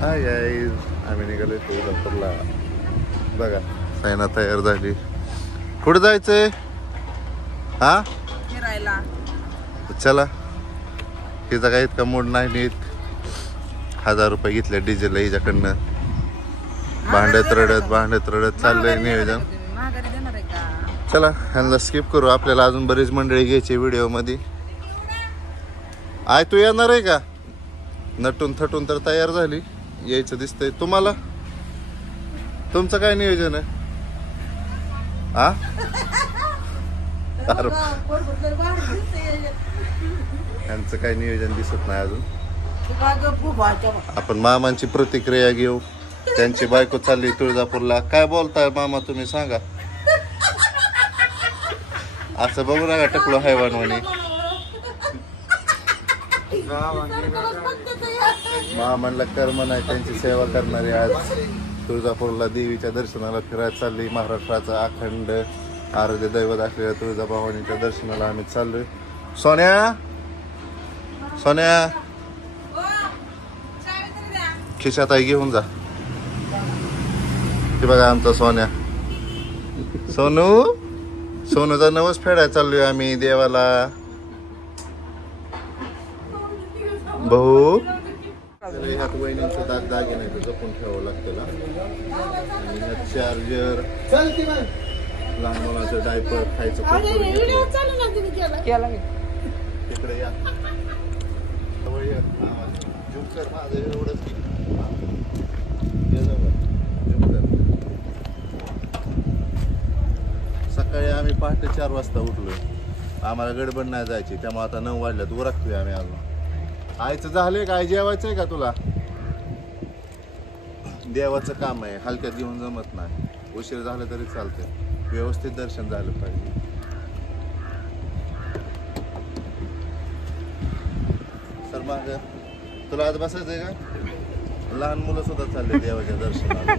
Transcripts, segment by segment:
Hi guys, आम्ही निघालोय तुळजापूरला. बघा सायना तयार झाली. कुठे जायचंय? हा फिरायला. चला. तिचा काही इतका मूड नाही नीट. 1000 रुपये घेतले डिझेल हिच्याकडनं. भांडत रडत चाललंय नियोजन. चला ह्यांना स्किप करू. आपल्याला अजून बरीच मंडळी घ्यायची व्हिडिओ मध्ये. आय तू येणार आहे का? नटून थटून तर तयार झाली, यायचं दिसतंय तुम्हाला. तुमचं काय नियोजन आहे? हा त्यांचं काही नियोजन दिसत नाही अजून. आपण मामांची प्रतिक्रिया घेऊ. त्यांची बायको चालली तुळजापूरला. काय बोलताय मामा तुम्ही सांगा. असं बघू नका टकलो हैवान म्हणे. मामांना कर्म नाही, त्यांची सेवा करणारी आज तुळजापूरला देवीच्या दर्शनाला फिरायला चालली. महाराष्ट्राचा अखंड आराध्य दैवत असलेल्या तुळजाभवानीच्या दर्शनाला आम्ही चाललोय. सोन्या सोन्या खिशात आहे, घेऊन जा. ते बघा आमचा सोन्या. सोनूचा नवस फेडायला चाललोय आम्ही देवाला. भाऊ ह्यात वहिनींचं दागिने जपून ठेवावं लागतं. चार्जर, लहान मुलाचं डायपर, खायचं तिकडे या. झुमकर माझं एवढंच की सकाळी आम्ही पहाटे 4 वाजता उठलोय. आम्हाला गडबड नाही जायची, त्यामुळे आता 9 वाजल्यात उरकतोय आम्ही अजून. आईचं झालंय काय? जेवायचंय का तुला? देवाचं काम आहे, हलक्यात घेऊन जमत नाही. उशीर झाला तरी चालतंय, व्यवस्थित दर्शन झालं पाहिजे. सर माग तुला आज बसायचंय का? लहान मुलं सुद्धा चालले देवाच्या दर्शनाला.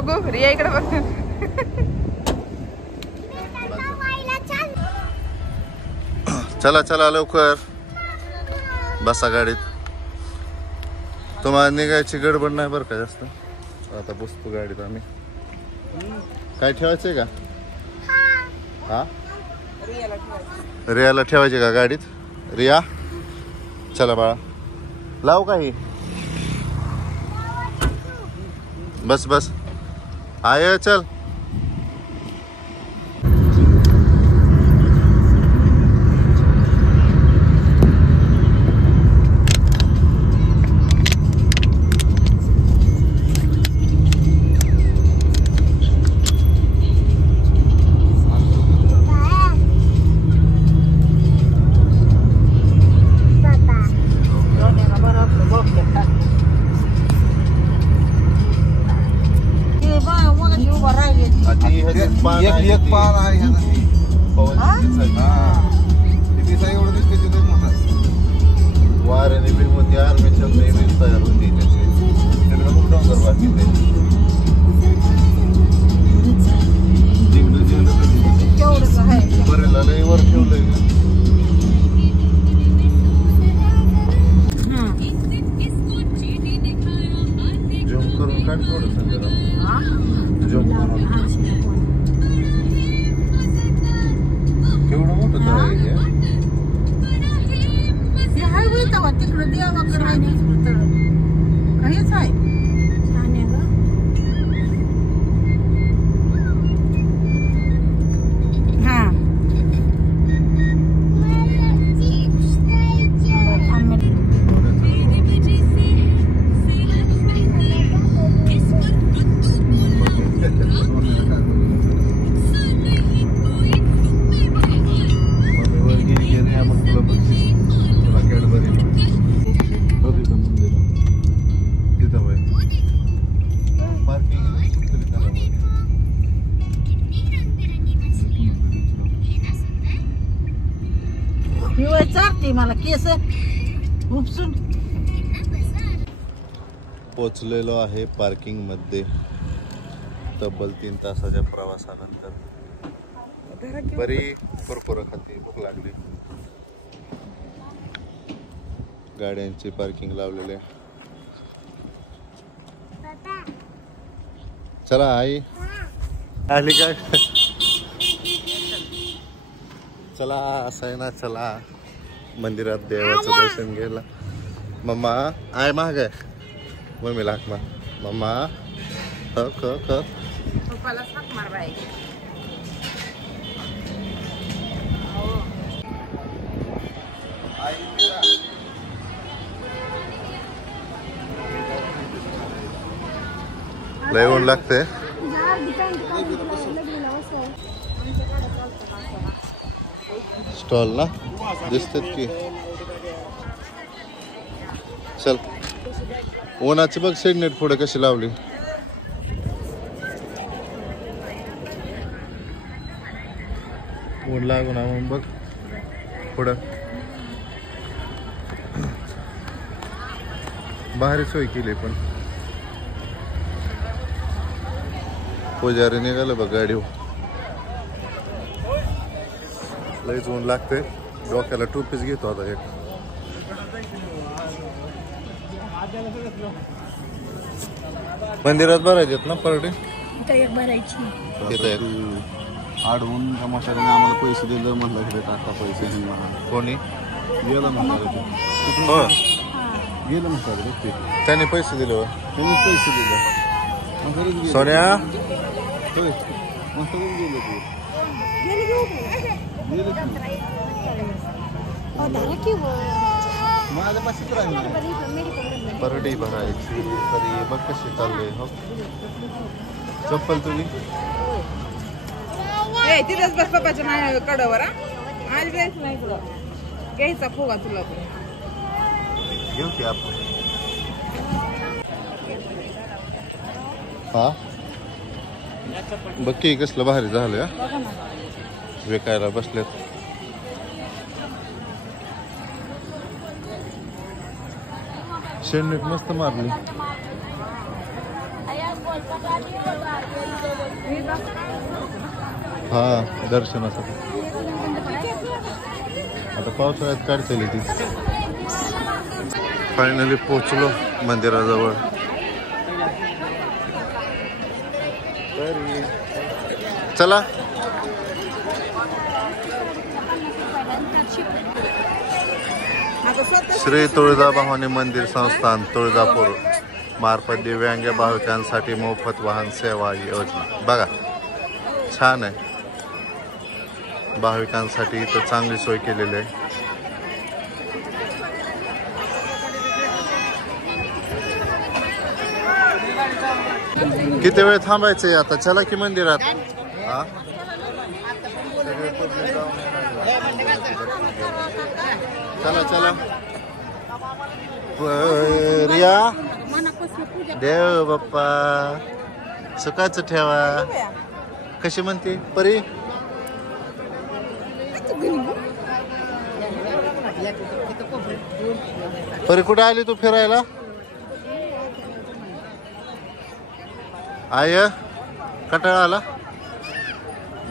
बघू रिया इकडे बघ. चला चला लवकर बसा गाडीत. तुम्हाला निघायची गडबड नाही बरं का जास्त. आता बसतो गाडीत आम्ही. काय ठेवायचंय का? हा रियाला ठेवायचे का गाडीत? रिया चला बाळा, लावू काही. बस बस आय चल. एक पान आहे एवढं दिसते तिथे मोठा. वाऱ्याने बिनवती आर्मीच्या नेहमीच तयार होती. तिकडे खूप डोंगर बाकी बरेला लय वर ठेवलंय. झूम करून काढ थोडं संध्याकाळ. झूम करून केवढं मोठं तळ आहे तिकडं देवाकडे काहीच आहे. मला केस उपसून. पोचलेलो आहे पार्किंग मध्ये तब्बल 3 तासाच्या प्रवासानंतर. बरी कुरकुर खाती, भूक लागली. गाड्यांची पार्किंग लावलेली आहे. चला आई आली काय? चला असं आहे ना, चला मंदिरात देवाचं दर्शन घ्यायला. मम्मा आय महाग आहे. मम्मी लाग मम्मा पप्पाला साथ मार बाई. लय ऊन लागते. स्टॉल ना दिसतात की. चल उन्हाची बघ शेडनेट पुढे कशी लावली. ऊन लागू ना मग बघ पुढं भारी सोय केली. पण पुजारी निघालं बघ गाडी. लईच ऊन लागते. डोक्याला टोपीच घेतो आता एक. मंदिरात भरायचे ना परडे. भरायची आडवून तमाशाने आम्हाला पैसे दिले. म्हटलं की टाका पैसे कोणी गेलं म्हणतात. हो गेलं म्हणतात ते. त्याने पैसे दिले हो. त्यांनी पैसे दिले. सोन्या होय मस्त गेले ते. माझ्या पाशीच राहिले. परडी भरायची तरी बघ कशी चालले. हो चप्पल तुझी तिथेच बस पप्पाच्या कडावर. आज जायचं नाही तुला. घ्यायचा फुगा तुला. घेऊ की आपण. हा बघ की कसलं भारी झालं. विकायला बसलेत. शेणनीट मस्त मारली. हा दर्शनासाठी. आता पावसाळ्यात काढतेली ती. फायनली पोचलो मंदिराजवळ. चला श्री तुळजाभवानी मंदिर संस्थान तुळजापूर मार्फत दिव्यांग भाविकांसाठी मोफत वाहन सेवा योजना. बघा छान आहे. भाविकांसाठी इथं चांगली सोय केलेली आहे. किती वेळ थांबायचंय आता. चला की मंदिरात. हा चला चला. रिया देव बाप्पा सुखाचं ठेवा. कशी म्हणते परी. परी कुठे आली तू फिरायला. आय कटाळा आला.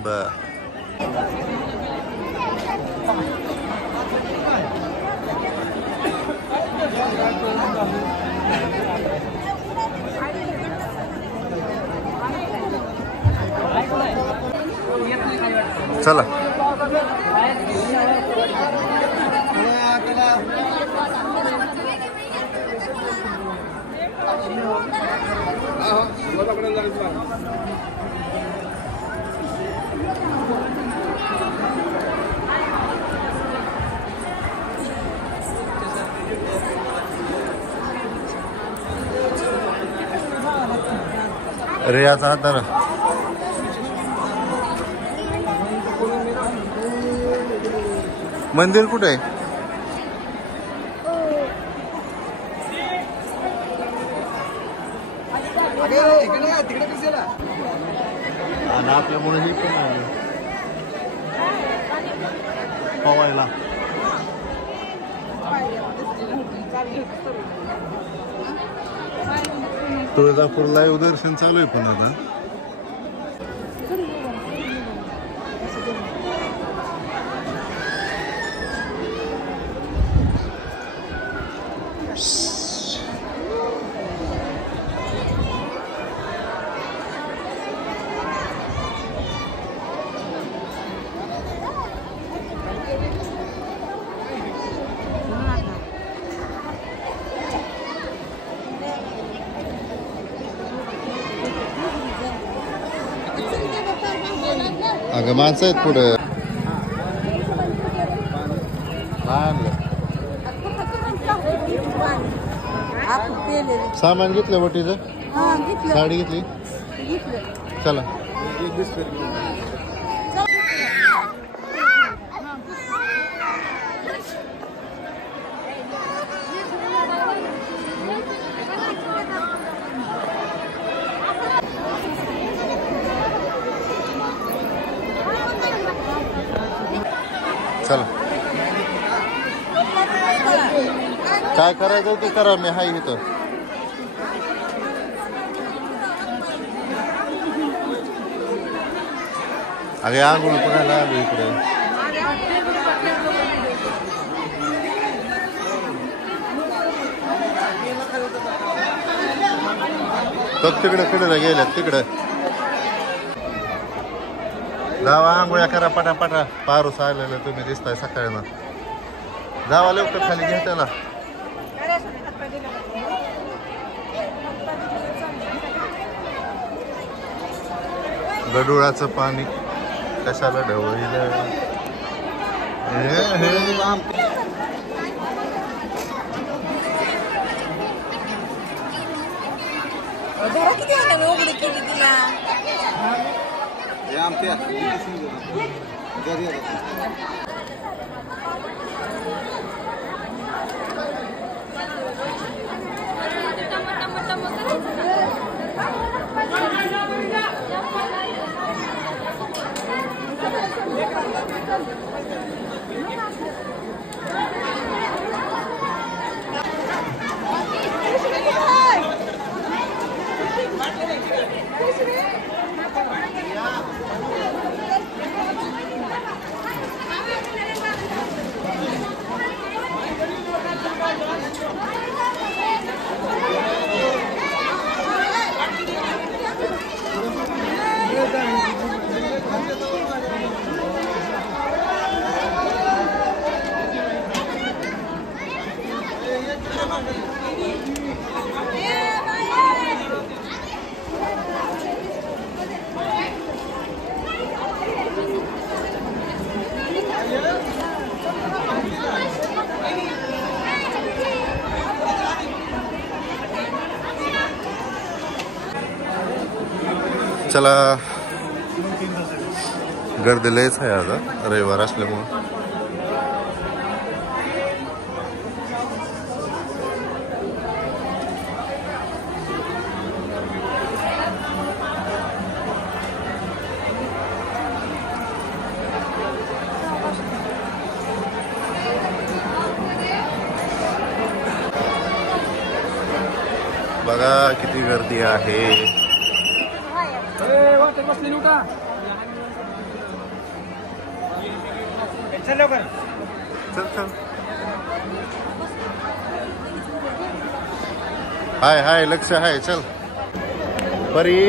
बर चला. रियाचा हात. मंदिर कुठे आहे. आणि आपल्यामुळे हे पण आहे पवायला. तुळजापूर लाईव्ह दर्शन चालू आहे. पण आता अगं माणसं आहेत पुढं आणलं सामान घेतलं वटीचं साडी घेतली चला चला काय करायचं ते करा मी हाय इथं अगे आंघोळ करायला आलो इकडे तिकडे कडे गेल्यात तिकडे जावा आंघोळ्या करा पटापटा पारूस आलेलं तुम्ही दिसताय सकाळी जावा लवकर खाली घ्या त्याला गडुळाचं पाणी कशाला ढवळीलं किती उघडी केली तिला चला गर्दी लयच आहे आता रविवार असल्यामुळं बघा किती गर्दी आहे चल चल हाय हाय लक्ष आहे चल परी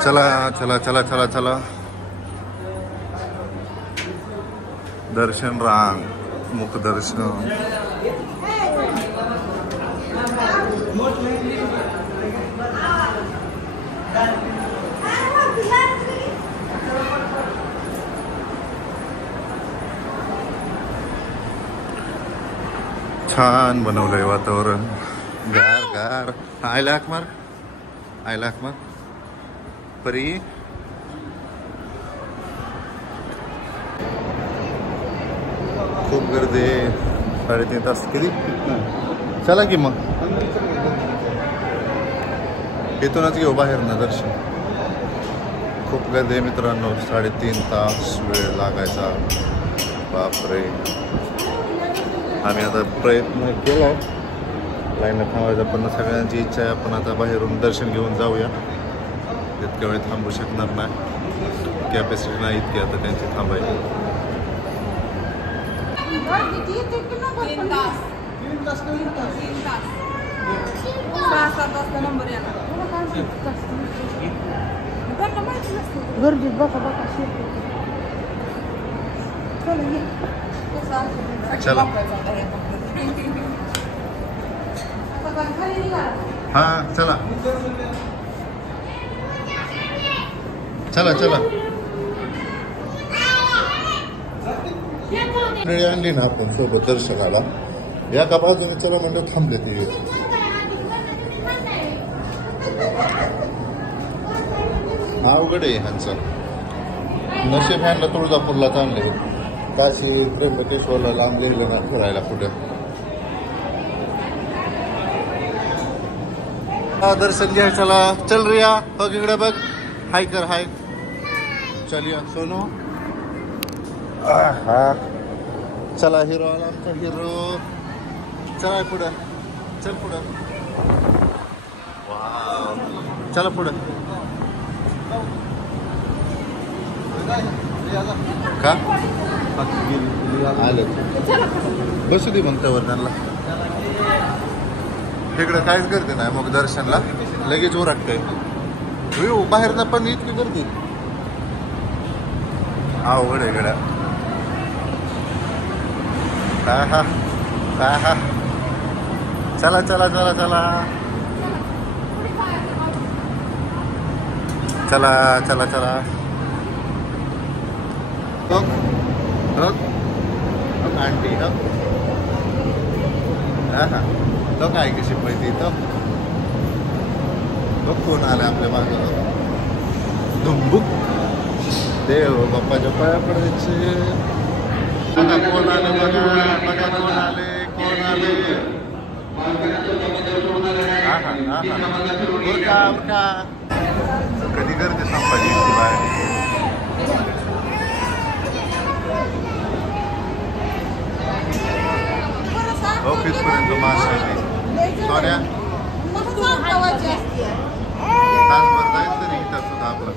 चला चला चला चला चला दर्शन रांग मुख दर्शन छान बनवलंय वातावरण गार गार आयला अकमार परी खूप गर्दी 3.5 तास किती चला की मग इथूनच घेऊ बाहेर ना दर्शन खूप गर्दी आहे मित्रांनो 3.5 तास वेळ लागायचा बापरे आम्ही आता प्रयत्न केलाय लाईनला थांबायचा पण सगळ्यांची इच्छा आहे आपण आता बाहेरून दर्शन घेऊन जाऊया इतक्या वेळ थांबू शकणार नाही, कॅपॅसिटी नाही इतकी आता त्यांची थांबायची. 3 तास 3 तास 6-7 वाजता नंबर येणार. गर्दीत बघा बघा चला हा चला चला चला. मंडळी आणली ना आपण सोबत दर्शनाला, या का बाजूने चला म्हणलं थांबले ते. अवघड आहे ह्यांचं नशीब. ह्यांना तुळजापूरला चांगले, काशी त्र्यंबकेश्वरला लांब गेलं ना फिरायला कुठं. दर्शन घ्याय चला. चल रिया बघ इकडे बघ, हाय कर हाय. चलिया सोनू. हा चला हिरो आला आमचा हिरो. चला पुढं, चल पुढं. वाव चला पुढं. का आलं बसू दे मग त्यावर त्यांना. इकडं काहीच गर्दी नाही मग दर्शनला, लगेच उरकतंय. बाहेरनं पण इतकी गर्दी अवघड आहे इकडं. हा हा चला चला चला चला चला चला चला. आंटी हा तो काय कशी माहिती तो कोण आला आपल्या मागं. धुंबुक देव बाप्पाच्या पाया पडायचे. कोण आले बघा बघा, कोण आले कोण आले. कधी गर्दी संपायची बाहेर. ऑफिस पर्यंत माणसाची सोन्या तासभर जाईल तरी इथं सुद्धा आपलं.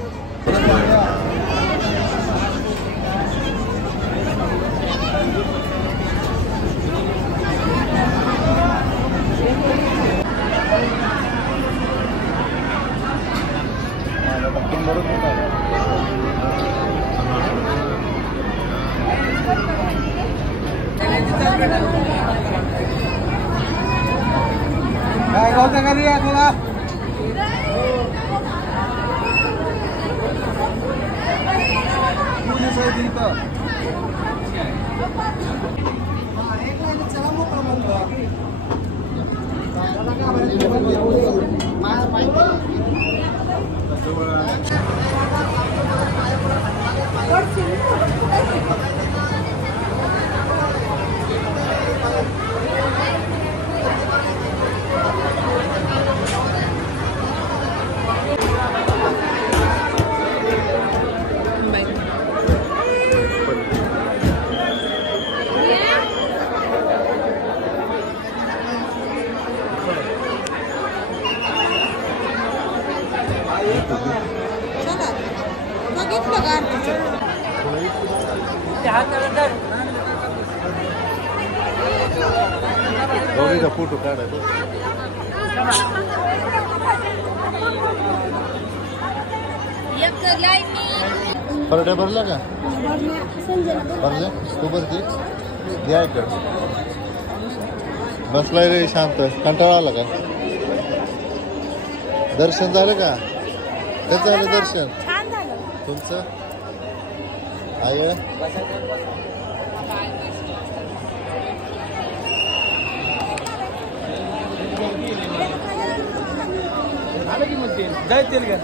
काय गावचा घरी आहे तुला? दोघीचा फोटो काढायचा. परड्या भरला का? भरल्या तू भरती द्या इकडं. बसलाय रे शांत. कंटाळा आला का? दर्शन झालं का? कसं झालं दर्शन तुमचं? आय जाय तेल घ्या.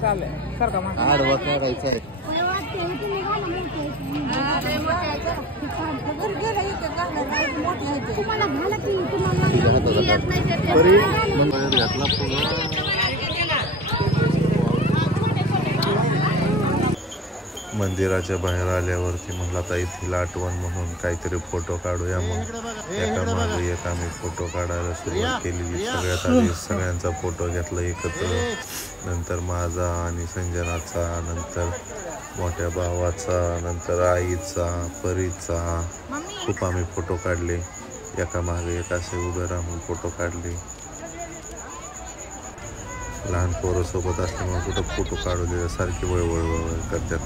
चालेल सारखा मागं. आडवा काढायचा आहे. तुम्हाला घाला की तुम्हाला तरी मंगळात घातला फुगा. मंदिराच्या बाहेर आल्यावरती म्हणलं आता इथली आठवण म्हणून काहीतरी फोटो काढूया. मग एका मागे एक आम्ही फोटो काढायला सुरुवात केली. सगळ्यात आधी सगळ्यांचा फोटो घेतला एकत्र, नंतर माझा आणि संजनाचा, नंतर मोठ्या भावाचा, नंतर आईचा, परीचा. खूप आम्ही फोटो काढले, एका मागे एक असे उभे राहून फोटो काढले. लहान पोरं सोबत असल्यामुळे कुठं फोटो काढू दे सारखी वळवळ करतात.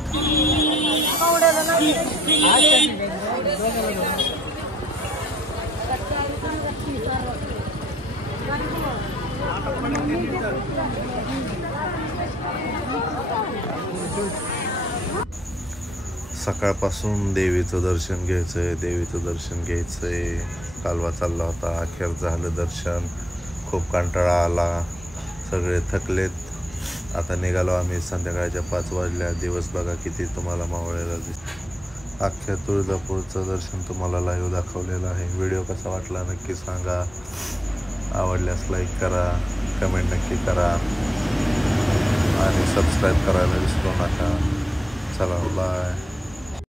सकाळपासून देवीचं दर्शन घ्यायचंय, देवीचं दर्शन घ्यायचंय. कालवा चालला होता, अखेर झालं दर्शन. खूप कंटाळा आला, सगळे थकलेत. आता निघालो आम्ही. संध्याकाळच्या 5 वाजल्या. दिवस बघा किती तुम्हाला मावळलेला दिसत. अख्ख्या तुळजापूरचं दर्शन तुम्हाला लाईव्ह दाखवलेलं आहे. व्हिडिओ कसा वाटला नक्की सांगा. आवडल्यास लाईक करा, कमेंट नक्की करा आणि सबस्क्राईब करायला विसरू नका. चला बाय.